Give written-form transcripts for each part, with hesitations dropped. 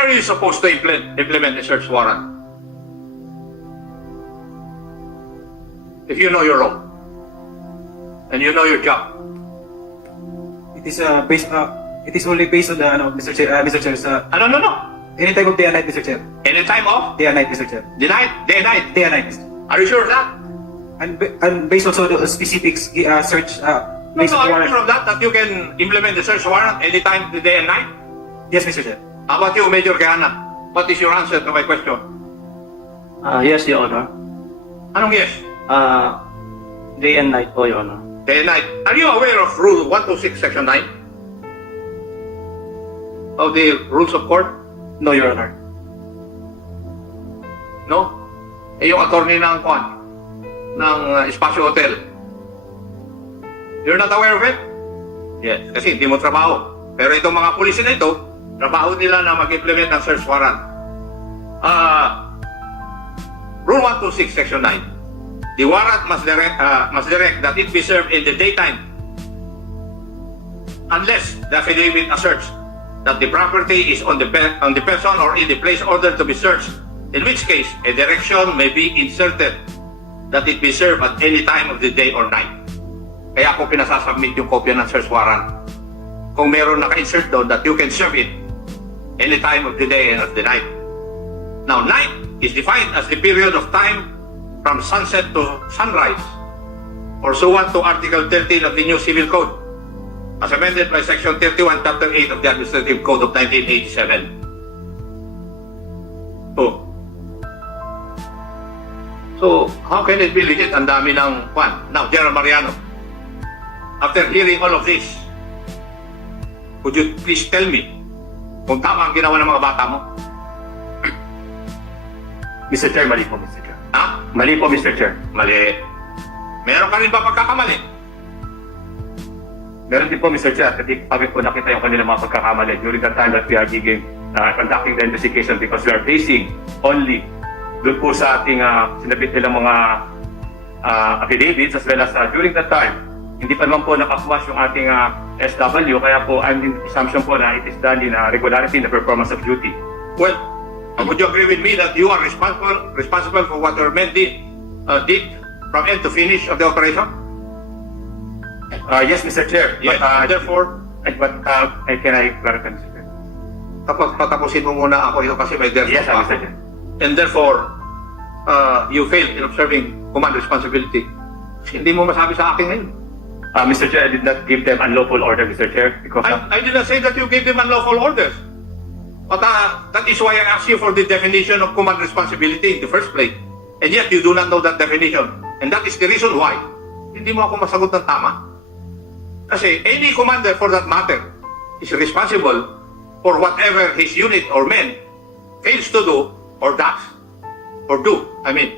are you supposed to implement a search warrant? If you know your role and you know your job. It is it is only based on the Mr. Chair, No. any time of day and night, Mr. Chair. Any time of Day and night, Mr. Chair. the night, day and night. Day and night, Mr. Are you sure of that? And based also the specifics search No, based on are you warrant. sure of that you can implement the search warrant any time of the day and night? Yes, Mr. Chair. How about you, Major Gana? What is your answer to my question? Yes, Your Honor. Anong yes? Day and night po, Your Honor. Day and night. Are you aware of Rule 126, Section 9? Of the Rules of Court? No, Your Honor. No? Eh, yung attorney ng Espasyo Hotel. You're not aware of it? Yes. Kasi hindi mo trabaho. Pero itong mga pulis na ito, trabaho nila na mag-implement ng search warrant. Rule 126, Section 9. The warrant must direct that it be served in the daytime unless the affidavit asserts that the property is on the person or in the place ordered to be searched, in which case a direction may be inserted that it be served at any time of the day or night. Kaya ako pinasasubmit yung kopya ng search warrant. Kung meron naka-insert doon that you can serve it any time of the day and of the night. Now, night is defined as the period of time from sunset to sunrise, pursuant to Article 13 of the New Civil Code, as amended by Section 31, Chapter 8 of the Administrative Code of 1987. So, how can it be legit? Ang dami ng kwan. Now, General Mariano, after hearing all of this, could you please tell me kung tama ang ginawa ng mga bata mo? Mr. Chair, mali po, Mr. Chair. Ha? Mali po, Mr. Chair. Mali. Meron ka rin ba pagkakamali? Meron din po, Mr. Chair, kasi kami po nakita yung kanilang mga pagkakamali during the time that we are conducting the investigation because we are basing only doon po sa ating sinabit nilang mga affidavits as well as during that time, hindi pa naman po nakakwash yung ating SW, kaya po I'm in assumption po na it is done in regularity in the performance of duty. Well, would you agree with me that you are responsible for what your men did from end to finish of the operation? Yes, Mr. Chair. Yes, but, therefore, can I clarify, Mr. Chair? tapos patapusin mo muna ako ito kasi may therefore Yes, pa Mr. ako. Chair. And therefore, you failed in observing command responsibility. Kasi hindi mo masabi sa akin ngayon. Mr. Chair, I did not give them unlawful order, Mr. Chair, because I did not say that you gave them unlawful orders. But that is why I asked you for the definition of command responsibility in the first place. And yet, you do not know that definition. And that is the reason why hindi mo ako masagot ng tama. Kasi any commander for that matter is responsible for whatever his unit or men fails to do or does. Or do, I mean.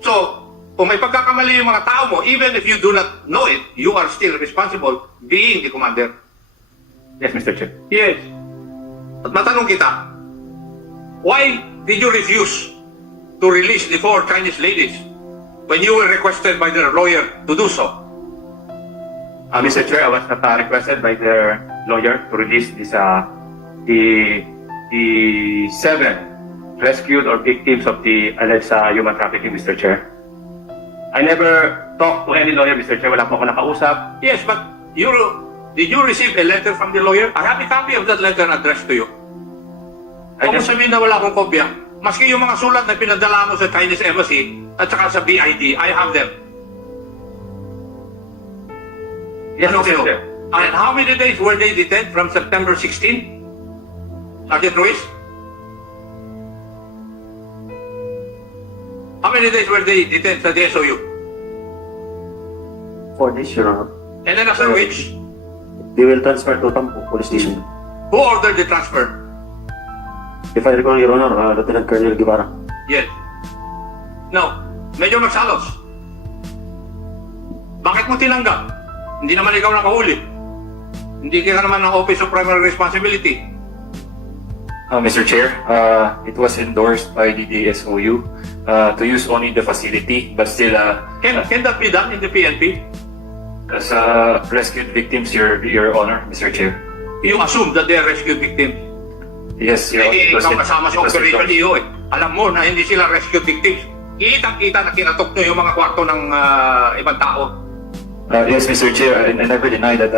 So, kung may pagkakamali yung mga tao mo, even if you do not know it, you are still responsible being the commander. yes, Mr. Chair. Yes. At matanong kita, why did you refuse to release the 4 Chinese ladies when you were requested by their lawyer to do so? Mr. Chair, I was not requested by their lawyer to release this, the 7 rescued or victims of the alleged human trafficking, Mr. Chair. I never talked to any lawyer, Mr. Chair. Wala po ako nakausap. Yes, but did you receive a letter from the lawyer? I have a copy of that letter addressed to you. Huwag mo sabihin na wala akong kopya. Maski yung mga sulat na pinadala mo sa Chinese Embassy at saka sa BID, I have them. Yes, Ano Mr. kayo? Chair. And how many days were they detained from September 16? Sergeant Ruiz? How many days were they detained sa the SOU? 4 days, Your Honor. And then after which, They will transfer to Tampo Police Station. who ordered the transfer? If I recall, Your Honor, Lieutenant Colonel Guevara. Yes. Now, Major Magsalos, bakit mo tinanggap? Hindi naman ikaw nakahuli. Hindi ka naman ng Office of Primary Responsibility. Mr. Chair, it was endorsed by the DSOU to use only the facility, but still Can that be done in the PNP? as rescued victims, Your Honor, Mr. Chair. You assume that they are rescued victims. Yes, Your Honor. Eh, It was ikaw in- kasama it sa was Operation in- EO eh. Alam mo na hindi sila rescue victims. Kitang-kita na kinatok nyo yung mga kwarto ng ibang tao. Yes, Mr. Chair, I never deny that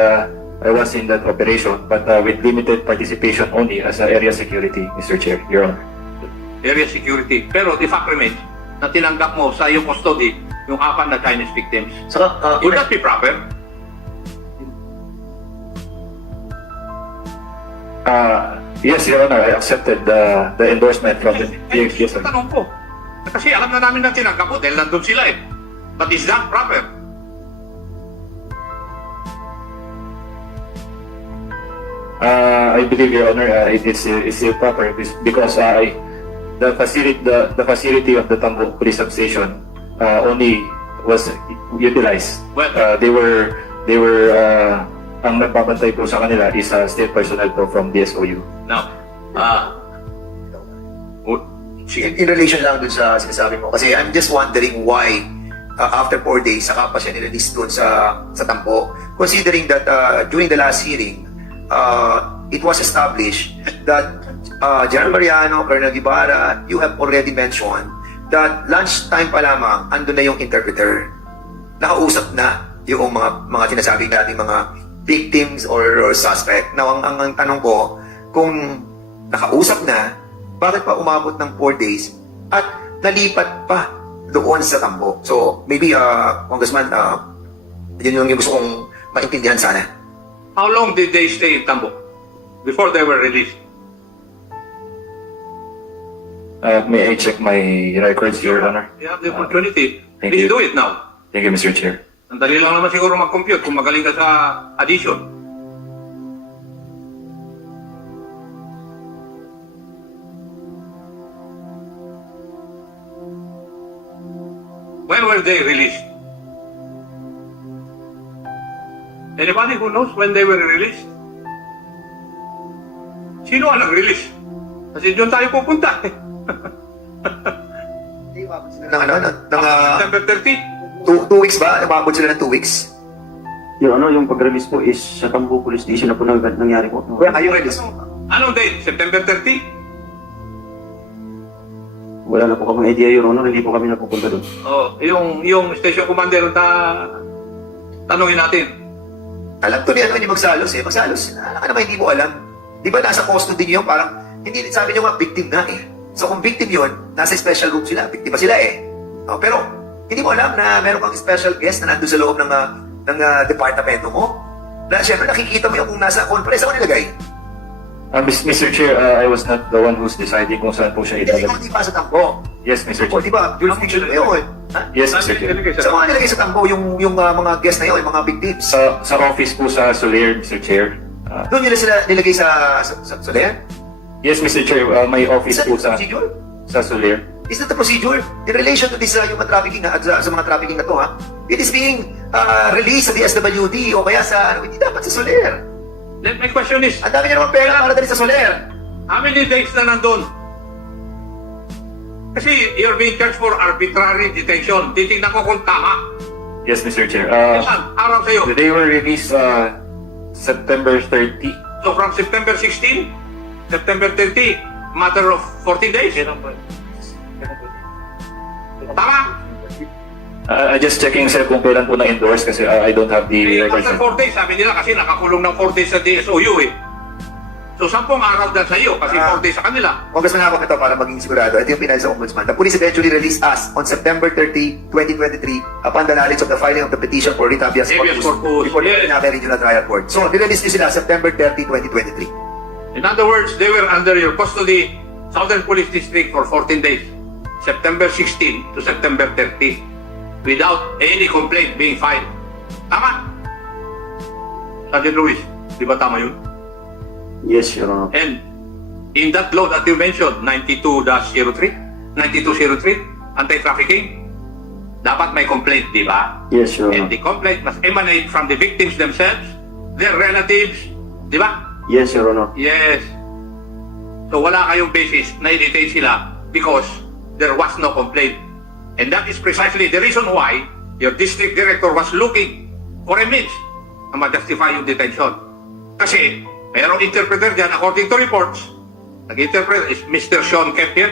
I was in that operation, but with limited participation only as area security, Mr. Chair, Your Honor. Area security. Pero the fact remains na tinanggap mo sa iyong custody yung 4 na Chinese victims. Saka, Would that be proper? Yes, Your Honor, I accepted the endorsement from the Ay, yes, sir. tanong ko. Kasi alam na namin na tinanggap mo dahil nandun sila eh. But is that proper? I believe, Your Honor, it's still proper because the facility of the Tambo Police Substation only was utilized. Well, They were ang nagbabantay po sa kanila is state personnel po from the SOU. now, sige. In relation lang dun sa sinasabi mo, kasi I'm just wondering why after 4 days, saka pa siya nirelease dun sa Tambo. Considering that during the last hearing, it was established that General Mariano, Colonel Guevara, you have already mentioned that lunchtime pa lamang, andun na yung interpreter. Nakausap na yung mga sinasabi natin mga victims or suspect. Now, ang tanong ko, kung nakausap na, bakit pa umabot ng 4 days at nalipat pa doon sa Tambo? So, maybe, Congressman, yun yung gusto kong maintindihan sana. How long did they stay in Tambo before they were released? May I check my records, Your Honor? You have the opportunity. Thank Please you. do it now. Thank you, Mr. Chair. Ang dali lang naman siguro mag-compute kung magaling ka sa addition. When were they released? Anybody who knows when they were released? Sino ang nag-release? Kasi doon tayo pupunta. September 30? 2 weeks ba? Umabot sila ng 2 weeks? Your Honor, yung pag-release po is sa Tambo Police Station na po nangyari po. Where are you released? Anong date? September 30? Wala na po kaming idea, Your Honor. Hindi po kami napupunta doon. Oh, yung station commander na tanungin natin. Alam to ni ano, hindi magsalos eh. Magsalos, alam ka naman hindi mo alam. Di ba nasa custody niyo yung parang, hindi, sabi niyo nga, victim na eh. So kung victim yun, nasa special room sila, biktima sila eh. Oh, pero, hindi mo alam na meron kang special guest na nandun sa loob ng departamento mo. Na syempre nakikita mo yung kung nasa conference ako nilagay. Mr. Chair, I was not the one who's deciding kung saan po siya Ikaw ilalagay. di pa sa tambo. Yes, Mr. O Chair. di ba, jurisdiction mo yun. Ha? Yes, Mr. Chair. Sa mga nilagay sa tambo, yung mga guest na yun, yung mga victims. Sa office po sa Soler, Mr. Chair. Doon nila sila nilagay sa Soler? Yes, Mr. Chair, my office Is that po the procedure? sa Soler. Is that the procedure? In relation to this human trafficking, sa mga trafficking na to, ha? It is being released sa DSWD o kaya sa, hindi dapat sa Soler. Then my question is, Ang dami niya naman pera para dali sa Soler. how many days na nandun? Kasi you're being charged for arbitrary detention. Titignan ko kung tama. Yes, Mr. Chair. Ilan araw sa'yo? They were released September 30. So from September 16, September 30, matter of 14 days? Tama? Just checking, sir, kung kailan po na-endorse kasi I don't have the Eh, records. after 4 days, sabi nila kasi nakakulong ng 4 days sa DSOU eh. So 10 araw dahil sa iyo kasi 4 days sa kanila. Congressman ako ito para maging sigurado. Ito yung pinahal sa Ombudsman. The police eventually released us on September 30, 2023 upon the knowledge of the filing of the petition for writ habeas Habeas corpus corpus, before the yes. Pinagilan Regional Trial Court. So, nirelease nyo sila September 30, 2023. In other words, they were under your custody, Southern Police District for 14 days. September 16 to September 30 without any complaint being filed. Tama? Sergeant Luis, di ba tama yun? Yes, Your Honor. And in that law that you mentioned, 92-03, anti-trafficking, dapat may complaint, di ba? Yes, Your And Honor. the complaint must emanate from the victims themselves, their relatives, di ba? Yes, Your Honor. Yes. So wala kayong basis na i-detain sila because there was no complaint. And that is precisely the reason why your district director was looking for a means na ma-justify yung detention. Kasi mayroong interpreter dyan, according to reports, Nag-interpret is Mr. Sean Carpio.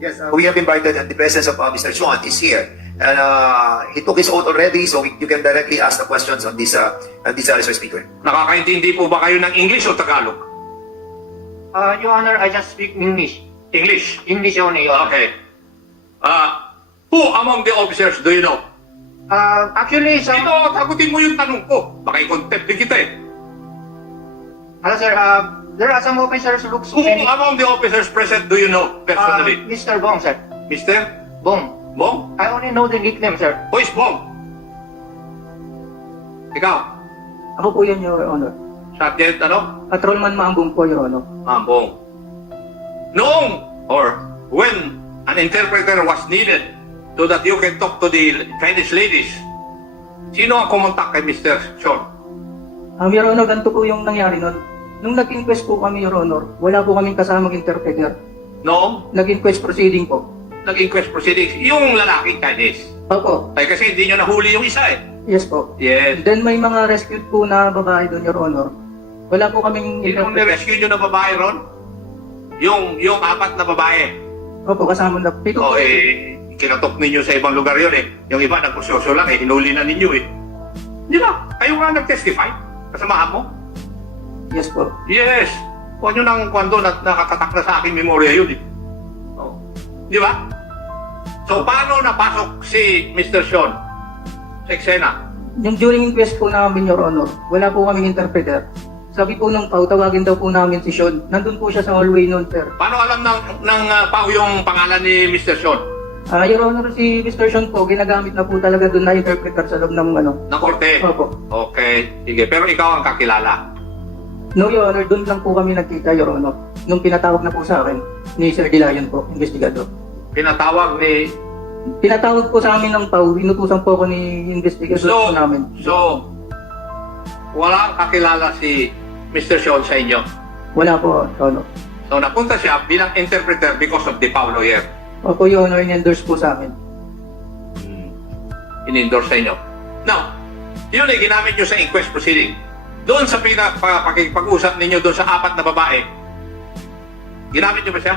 Yes, we have invited, and the presence of Mr. Sean is here. And he took his oath already, so you can directly ask the questions on this resource speaker. Nakakaintindi po ba kayo ng English o Tagalog? Your Honor, I just speak English. English. English only, Your Honor. Okay. Who among the officers do you know? Actually, some... Ito, tagutin mo yung tanong ko. Baka i-contempt din kita eh. Hello, sir. There are some officers who looks... Who among the officers present do you know personally? Mr. Bong, sir. Mr. Bong. Bong? I only know the nickname, sir. Who is Bong? Ikaw? Ako po yan, Your Honor. Sergeant ano? Patrolman Maambong po, Your Honor. Bong. Noong or when an interpreter was needed so that you can talk to the Chinese ladies, sino ang kumontak kay Mr. Sean? Your Honor, ganito po yung nangyari nun. Nung nag-inquest po kami, Your Honor, wala po kaming kasamang interpreter. Noong Nag-inquest proceeding po. nag-inquest proceedings, yung lalaking Chinese. Opo. Ay kasi hindi nyo nahuli yung isa eh. Yes po. Yes. Then may mga rescued po na babae doon, Your Honor. Wala po kaming Yung rescue nyo na babae ron? Yung apat na babae. Opo, kasama na. Pito O po. kinatok ninyo sa ibang lugar yun eh. Yung iba nagkusyoso lang eh, hinuli na ninyo eh. Di ba? Kayo nga nag-testify? Kasamahan mo? Yes po. Yes. Huwag nyo nang kwando na nakatatak na sa aking memorya yun eh. Oh. Di ba? So, paano napasok si Mr. Sean sa eksena? Yung during inquest po namin, Your Honor, wala po kaming interpreter. Sabi po nung Pau, tawagin daw po namin si Sean. Nandun po siya sa hallway noon, sir. Paano alam ng Pao yung pangalan ni Mr. Sean? Your Honor, si Mr. Sean po, ginagamit na po talaga doon na interpreter sa loob ng ano. Ng korte? Opo. Okay. Sige. Pero ikaw ang kakilala. No, Your Honor, doon lang po kami nagkita, Your Honor. Nung pinatawag na po sa akin ni Sir Dilayon po, investigador. Pinatawag ni... Pinatawag po sa amin ng Pau, inutusan po ako ni investigador po namin. So, wala ang kakilala si Mr. Sean sa inyo. Wala po, Your Honor. So, napunta siya bilang interpreter because of the Pao lawyer. Opo, Your Honor, in-endorse po sa amin. In-endorse sa inyo. Now, yun ay ginamit nyo sa inquest proceeding. Doon sa pakikipag-usap ninyo doon sa apat na babae, ginamit nyo ba siya?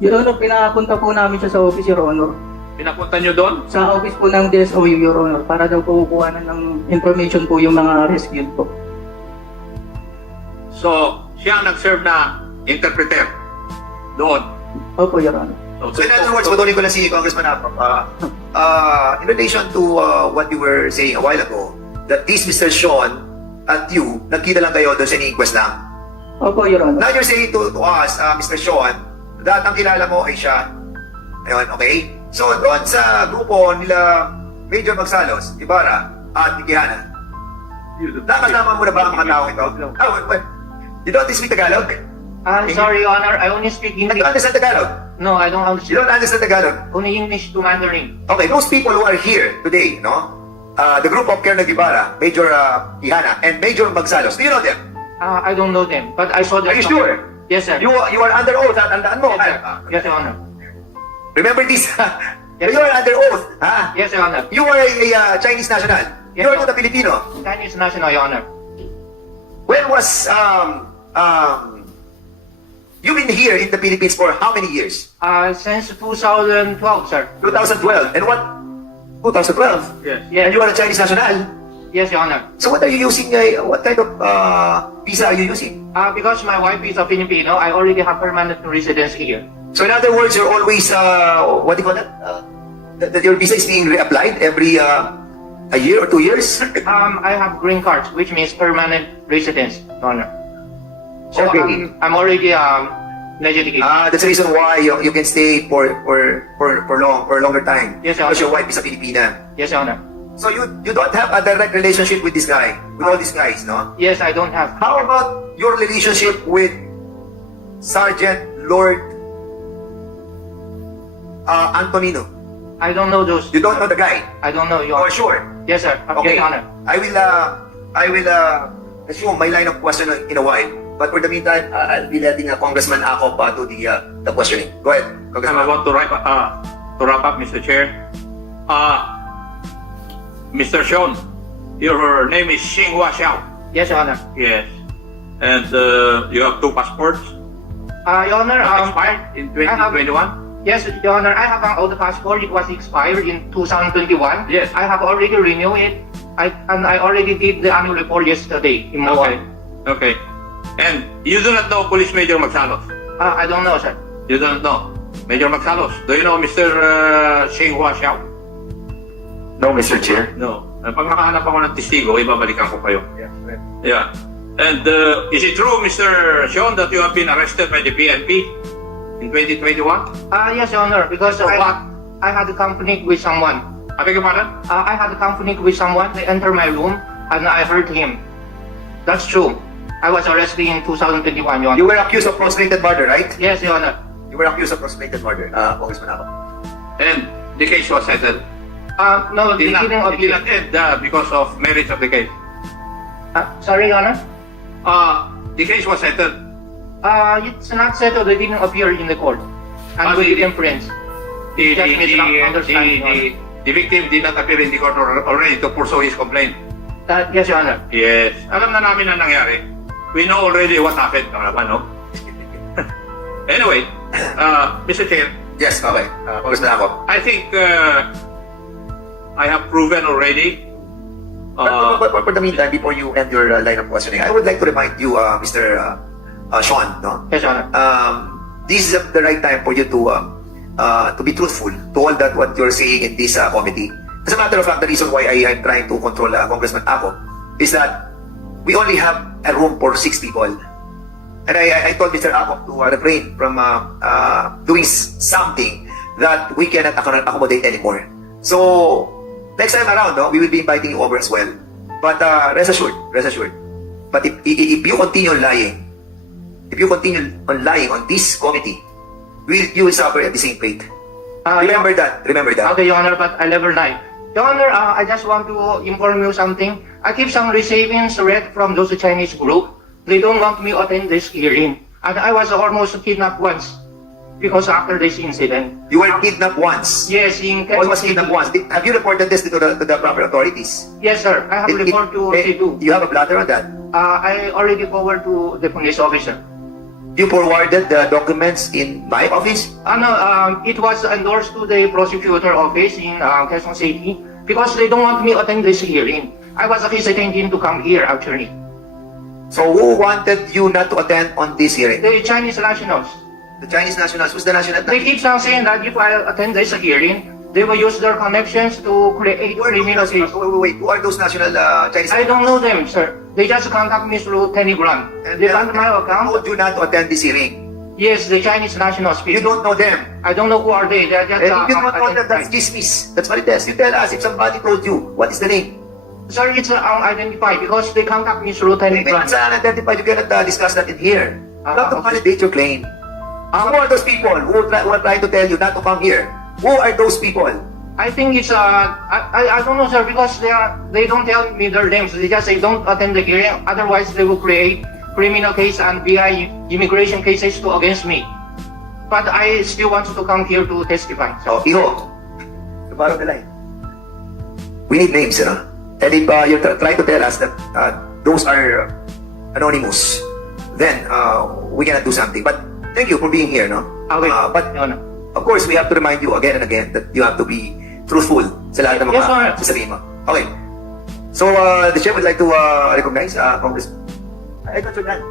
Your Honor, pinapunta po namin siya sa office, Your Honor. Pinapunta nyo doon? Sa office po ng DSOU, Your Honor, para daw po kukuhanan ng information po yung mga rescued po. So, siya ang nag-serve na interpreter doon. Opo, Your Honor. So in other words, patuloy ko lang si Congressman Apap, in relation to what you were saying a while ago, that this Mr. Sean at you, nagkita lang kayo doon sa ini-inquest lang. Opo, Your Honor. Now you're saying to us, Mr. Sean, that ang kilala mo ay siya. Ayun, okay? So doon sa grupo nila Major Magsalos, Ibarra, at Nikihana, nakasama mo na ba ang mga tao ito? Oh, wait. You don't speak Tagalog? Sorry, Your Honor, I only speak You English. understand Tagalog? No, I don't You understand. don't understand Tagalog? Only English to Mandarin. Okay, those people who are here today, no? The group of Colonel Ibarra, Major Ihana, and Major Magsalos, do you know them? I don't know them, but I saw them. Are you sure? Yes, sir. You are under oath, ha? Tandaan mo. Yes, sir. ha? Yes, Your Honor. Remember this, Yes. you are under oath, ha? Yes, Your Honor. You are a Chinese national. Yes, You are sir. not a Filipino. Chinese national, Your Honor. When was, you've been here in the Philippines for how many years? Since 2012, sir. 2012. And what? 2012? Yes. And Yes, you are a Chinese national? yes, Your Honor. So what are you using, what kind of visa are you using? Because my wife is a Filipino, I already have permanent residence here. So in other words, you're always, what do you call that? That your visa is being reapplied every a year or 2 years? I have green cards, which means permanent residence, Your Honor. So Okay. I'm already legitimate. That's the reason why you can stay for a longer time. Yes, Your Because your Honor. wife is a Filipina. Yes, Your Honor. So you don't have a direct relationship with this guy, with all these guys, no? Yes, I don't have. How about your relationship with Sergeant Lord Antonino? I don't know those. You don't know the guy? I don't know, Your Oh, Honor. sure. Yes, sir. Okay. Yes, Your Honor. I will assume my line of question in a while. But for the meantime, I'll be letting Congressman Akop do the questioning. Go ahead, I Congressman. want to wrap up, Mr. Chair. Mr. Sean, your name is Xinghua Xiao. Yes, Your Honor. Yes. And you have 2 passports. Your Honor, Expired in 2021? yes, Your Honor, I have an old passport. It was expired in 2021. Yes. I have already renewed it. And I already did the annual report yesterday in Okay. Mahal. Okay. And you do not know Police Major Magsalos? I don't know, sir. You don't know Major Magsalos? Do you know Mr. Syang? No, Mr. Chair. No. Pag nakahanap ako ng testigo, ibabalikan ko kayo. Yeah. And is it true, Mr. Sean, that you have been arrested by the PNP in 2021? Yes, Your Honor, because For what? I had a conflict with someone. I beg your pardon? I had a conflict with someone. They entered my room and I hurt him. That's true. I was arrested in 2021, Your Honor. You were accused of prostrated murder, right? Yes, Your Honor. You were accused of prostrated murder. Congressman ako. And the case was settled. No, they didn't It did appeal. not end because of merits of the case. Sorry, Your Honor. The case was settled. It's not settled. They didn't appear in the court. And we became friends. The, Just misunderstanding, Your Honor. the victim did not appear in the court already to pursue his complaint. Yes, Your Honor. Yes. Alam na namin ang nangyari. We know already what happened. No? Anyway, Mr. Chair, Yes, okay. Congressman ako. I think I have proven already. But for the meantime, before you end your line of questioning, I would like to remind you, Mr. Sean, no? Yes, Your Honor. This is the right time for you to be truthful to all that what you're saying in this committee. As a matter of fact, the reason why I am trying to control Congressman Ako is that we only have a room for 6 people. And I told Mr. Ako to refrain from doing something that we cannot accommodate anymore. So, next time around, no, we will be inviting you over as well. But rest assured. But if you continue lying, on this committee, you will suffer at the same fate. Remember that. Okay, Your Honor, but I never lie. Your Honor, I just want to inform you something. I keep some receiving threat from those Chinese group. They don't want me to attend this hearing. And I was almost kidnapped once because after this incident. You were kidnapped once. Yes, in Almost kidnapped once. Have you reported this to the proper authorities? Yes, sir. I have report to C2. You have a blatter on that? I already forward to the police officer. You forwarded the documents in my office? It was endorsed to the prosecutor office in Quezon City because they don't want me to attend this hearing. I was hesitating to come here actually. So who wanted you not to attend on this hearing? The Chinese nationals. The Chinese nationals. Who's the national? They keep on saying that if I attend this hearing, they will use their connections to create criminal case. Wait. Who are those national Chinese? I don't know them, sir. They just contact me through Telegram. And They found my who account. told you not to attend this hearing? Yes, the Chinese nationals. You don't know them. I don't know who are they. They're just. And if you don't know them, that's identified. dismiss. That's what it is. You tell us if somebody told you. What is the name? Sir, it's unidentified because they contact me through If Telegram. it's unidentified, you cannot discuss that in here. You have to Okay. validate your claim. Who are those people who are trying to tell you not to come here? Who are those people? I think it's I don't know, sir, because they don't tell me their names. They just say don't attend the hearing. Otherwise, they will create criminal case and BI immigration cases against me. But I still want to come here to testify. So, Iho, the bottom of the line. We need names, you know? And if you're trying to tell us that those are anonymous, then we cannot do something. But thank you for being here, no? Okay. But Your Honor. of course, we have to remind you again and again that you have to be truthful sa lahat ng Yes, sir. mga sasabihin mo. Okay. So, the chair would like to recognize Congressman. I got your hand.